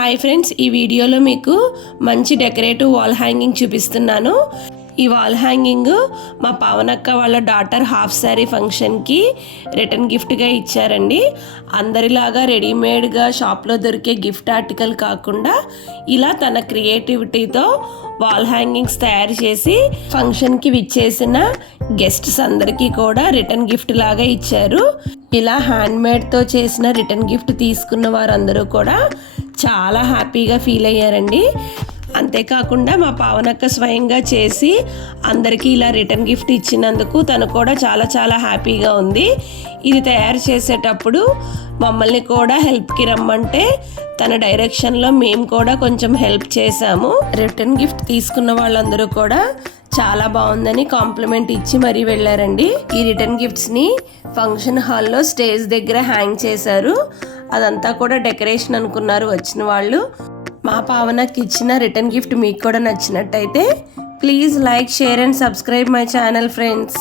Hi friends, ఈ వీడియోలో మీకు మంచి డెకరేటివ్ వాల్ హ్యాంగింగ్ చూపిస్తున్నాను. ఈ వాల్ హ్యాంగింగ్ మా పవనక్క వాళ్ళ డాటర్ హాఫ్ శారీ ఫంక్షన్కి రిటర్న్ గిఫ్ట్గా ఇచ్చారండి. అందరిలాగా రెడీమేడ్గా షాప్లో దొరికే గిఫ్ట్ ఆర్టికల్ కాకుండా ఇలా తన క్రియేటివిటీతో వాల్ హ్యాంగింగ్స్ తయారు చేసి ఫంక్షన్కి విచ్చేసిన గెస్ట్స్ అందరికీ కూడా రిటర్న్ గిఫ్ట్ లాగా ఇచ్చారు. ఇలా హ్యాండ్మేడ్తో చేసిన రిటర్న్ గిఫ్ట్ తీసుకున్న వారందరూ కూడా చాలా హ్యాపీగా ఫీల్ అయ్యారండి. అంతేకాకుండా మా పవనక్క స్వయంగా చేసి అందరికీ ఇలా రిటర్న్ గిఫ్ట్ ఇచ్చినందుకు తను కూడా చాలా హ్యాపీగా ఉంది. ఇది తయారు చేసేటప్పుడు మమ్మల్ని కూడా హెల్ప్కి రమ్మంటే తన డైరెక్షన్లో మేము కూడా కొంచెం హెల్ప్ చేశాము. రిటర్న్ గిఫ్ట్ తీసుకున్న వాళ్ళందరూ కూడా చాలా బాగుందని కాంప్లిమెంట్ ఇచ్చి మరీ వెళ్ళారండి. ఈ రిటర్న్ గిఫ్ట్స్ని ఫంక్షన్ హాల్లో స్టేజ్ దగ్గర హ్యాంగ్ చేశారు. అదంతా కూడా డెకరేషన్ అనుకున్నారు వచ్చిన వాళ్ళు. మా పావనకి ఇచ్చిన రిటర్న్ గిఫ్ట్ మీకు కూడా నచ్చినట్టయితే please like, share and subscribe my channel friends.